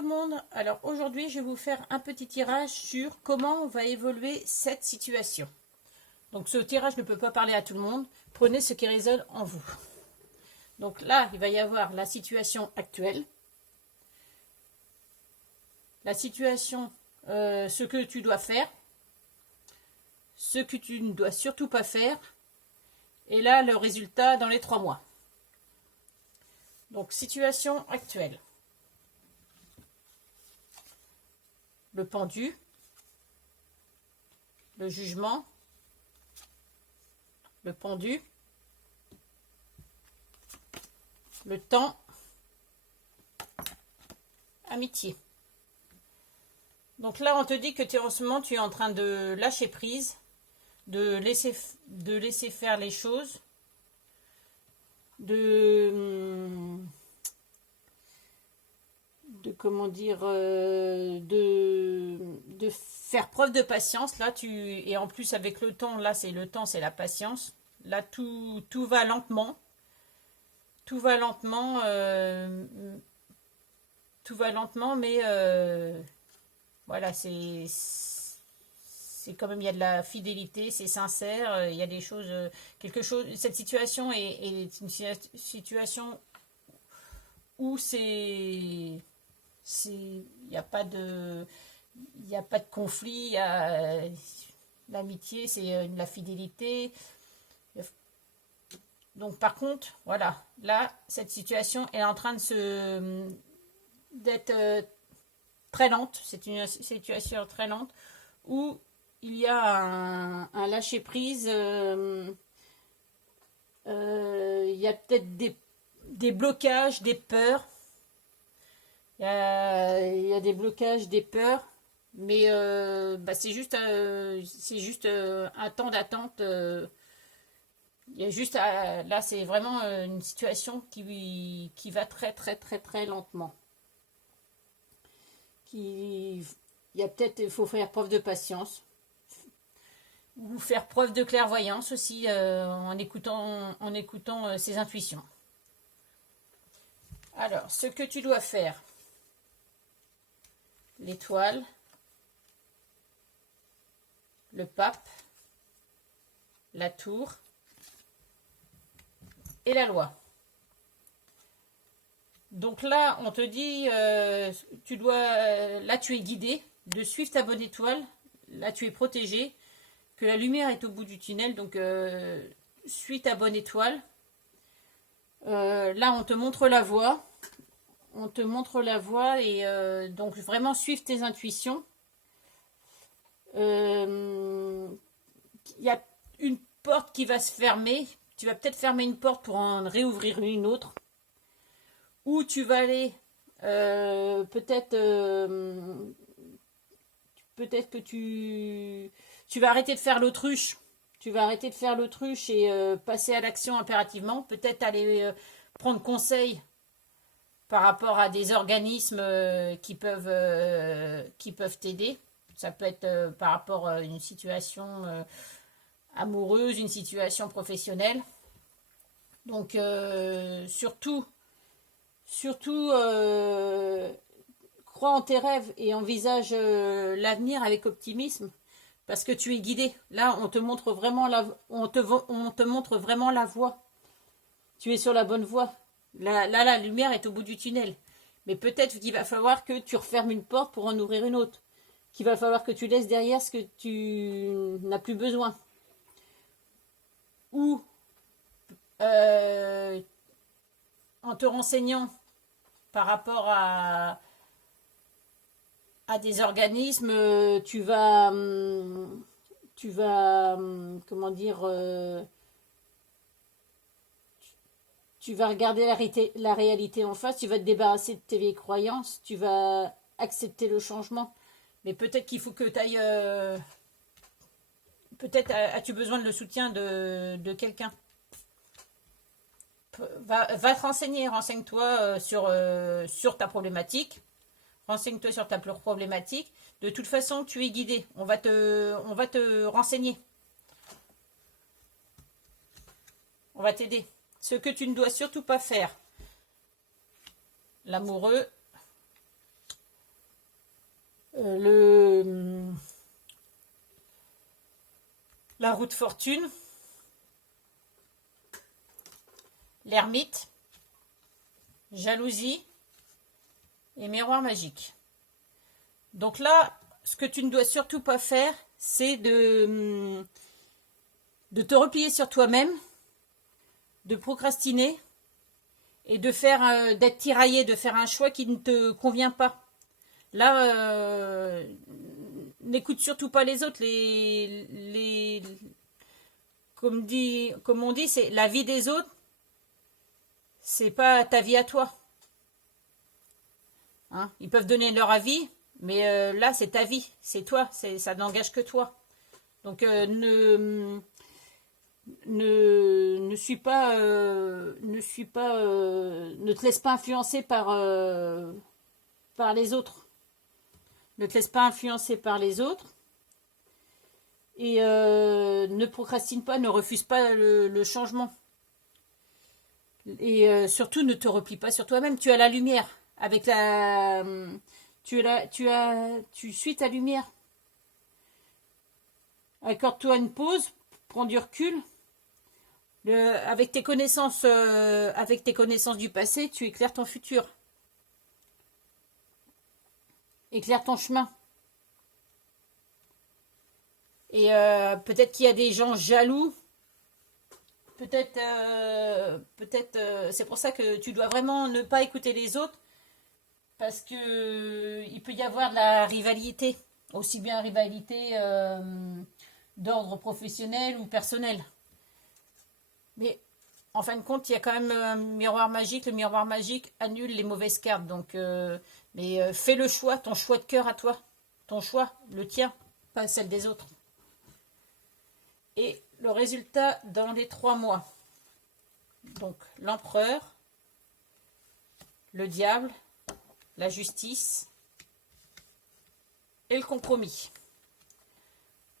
tout le monde. Alors aujourd'hui, je vais vous faire un petit tirage sur comment va évoluer cette situation. Donc ce tirage ne peut pas parler à tout le monde. Prenez ce qui résonne en vous. Donc là, il va y avoir la situation actuelle. La situation, ce que tu dois faire. Ce que tu ne dois surtout pas faire. Et là, le résultat dans les 3 mois. Donc situation actuelle. Le pendu, le jugement, le pendu, le temps, amitié. Donc là, on te dit que en ce moment, tu es en train de lâcher prise, de laisser faire les choses, comment dire, de faire preuve de patience. Là, et en plus avec le temps, là c'est la patience. Là tout va lentement, mais voilà, c'est quand même, il y a de la fidélité, c'est sincère, il y a des choses, quelque chose. Cette situation est une situation où il n'y a pas de conflit, l'amitié, c'est de la fidélité. Donc par contre, voilà, là, cette situation est en train d'être très lente. C'est une situation très lente où il y a un lâcher-prise. Il y a peut-être des blocages, des peurs. Il y a des blocages, des peurs, mais c'est juste un temps d'attente. Il y a juste là, c'est vraiment une situation qui va très très très très lentement. Il faut faire preuve de patience ou faire preuve de clairvoyance aussi en écoutant ses intuitions. Alors, ce que tu dois faire. L'étoile, le pape, la tour et la loi. Donc là, on te dit, là tu es guidé de suivre ta bonne étoile, là tu es protégé, que la lumière est au bout du tunnel, donc suis ta bonne étoile. Là, on te montre la voie. Et donc vraiment suivre tes intuitions. Il y a une porte qui va se fermer. Tu vas peut-être fermer une porte pour en réouvrir une autre. Ou tu vas aller peut-être que tu vas arrêter de faire l'autruche. Tu vas arrêter de faire l'autruche et passer à l'action impérativement. Peut-être aller prendre conseil par rapport à des organismes qui peuvent t'aider. Ça peut être par rapport à une situation amoureuse, une situation professionnelle. Donc surtout crois en tes rêves et envisage l'avenir avec optimisme, parce que tu es guidé. Là, on te montre vraiment on te montre vraiment la voie. Tu es sur la bonne voie. Là, la lumière est au bout du tunnel. Mais peut-être qu'il va falloir que tu refermes une porte pour en ouvrir une autre. Qu'il va falloir que tu laisses derrière ce que tu n'as plus besoin. Ou, en te renseignant par rapport à des organismes, tu vas comment dire... tu vas regarder la réalité en face, tu vas te débarrasser de tes vieilles croyances, tu vas accepter le changement. Mais peut-être qu'il faut que tu ailles... peut-être as-tu besoin de le soutien de quelqu'un. Va te renseigner, renseigne-toi sur ta problématique. Renseigne-toi sur ta problématique. De toute façon, tu es guidé. On va te renseigner. On va t'aider. Ce que tu ne dois surtout pas faire. L'amoureux, le la roue de fortune, l'ermite, jalousie et miroir magique. Donc là, ce que tu ne dois surtout pas faire, c'est de te replier sur toi-même, de procrastiner et d'être tiraillé, de faire un choix qui ne te convient pas. Là, n'écoute surtout pas les autres. Comme on dit, c'est la vie des autres, c'est pas ta vie à toi. Hein, ils peuvent donner leur avis, mais là, c'est ta vie, c'est toi, ça n'engage que toi. Donc, ne te laisse pas influencer par les autres. Ne te laisse pas influencer par les autres. Et ne procrastine pas, ne refuse pas le changement. Et surtout, ne te replie pas sur toi-même. Tu as la lumière. Tu suis ta lumière. Accorde-toi une pause, prends du recul. Avec tes connaissances du passé, tu éclaires ton futur. Éclaire ton chemin. Et peut-être qu'il y a des gens jaloux. Peut-être, c'est pour ça que tu dois vraiment ne pas écouter les autres, parce que il peut y avoir de la rivalité, aussi bien rivalité d'ordre professionnel ou personnel. Mais en fin de compte, il y a quand même un miroir magique. Le miroir magique annule les mauvaises cartes. Donc, mais fais le choix, ton choix de cœur à toi, ton choix, le tien, pas celle des autres. Et le résultat dans les 3 mois. Donc l'empereur, le diable, la justice et le compromis.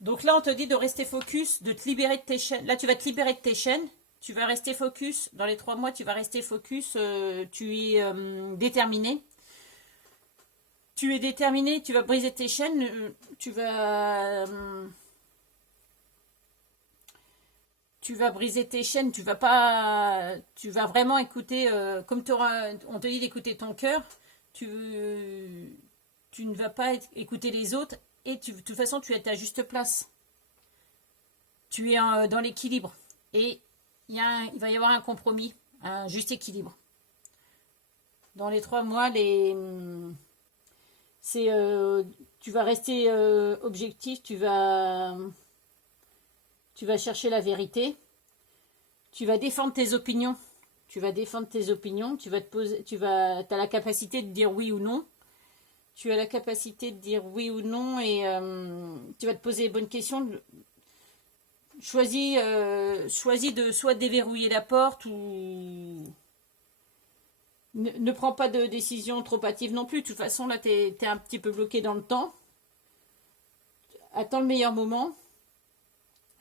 Donc là, on te dit de rester focus, de te libérer de tes chaînes. Là, tu vas te libérer de tes chaînes. Tu vas rester focus. Dans les 3 mois, tu vas rester focus. Tu es déterminé. Tu es déterminé, tu vas briser tes chaînes. Tu vas briser tes chaînes, tu vas vraiment écouter, comme on te dit d'écouter ton cœur, tu ne vas pas écouter les autres, et de toute façon, tu es à ta juste place. Tu es dans l'équilibre, et il va y avoir un compromis, un juste équilibre. Dans les 3 mois, tu vas rester objectif, tu vas chercher la vérité, tu vas défendre tes opinions, tu vas te poser, t'as la capacité de dire oui ou non, tu as la capacité de dire oui ou non, et tu vas te poser les bonnes questions. Choisis de soit déverrouiller la porte, ou ne prends pas de décision trop hâtive non plus. De toute façon, là, t'es un petit peu bloqué dans le temps. Attends le meilleur moment.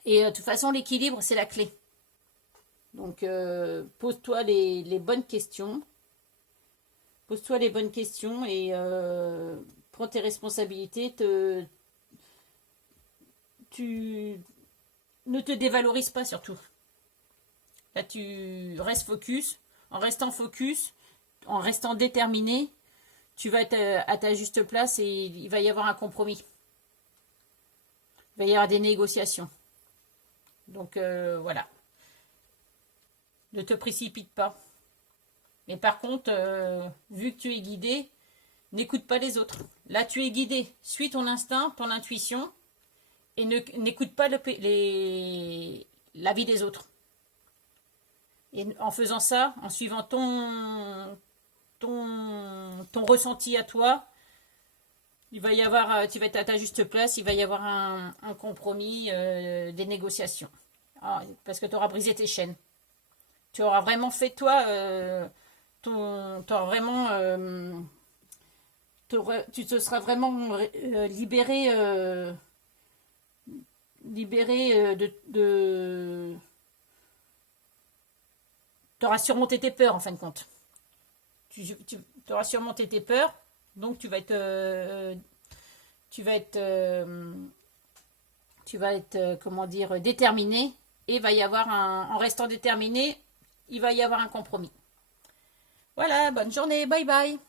Et de toute façon, l'équilibre, c'est la clé. Donc, pose-toi les bonnes questions. Pose-toi les bonnes questions et prends tes responsabilités. Ne te dévalorise pas surtout. Là, tu restes focus. En restant focus, en restant déterminé, tu vas être à ta juste place et il va y avoir un compromis. Il va y avoir des négociations. Donc voilà. Ne te précipite pas. Mais par contre, vu que tu es guidé, n'écoute pas les autres. Là, tu es guidé. Suis ton instinct, ton intuition, et n'écoute pas l'avis des autres. Et en faisant ça, en suivant ton ressenti à toi, il va y avoir, tu vas être à ta juste place, il va y avoir un compromis, des négociations. Parce que tu auras brisé tes chaînes. Tu auras vraiment fait toi, tu te seras vraiment libéré, de tu auras surmonté tes peurs en fin de compte. Tu auras surmonté tes peurs, donc tu vas être tu vas être, comment dire, déterminé. Et il va y avoir en restant déterminé, il va y avoir un compromis. Voilà, bonne journée, bye bye.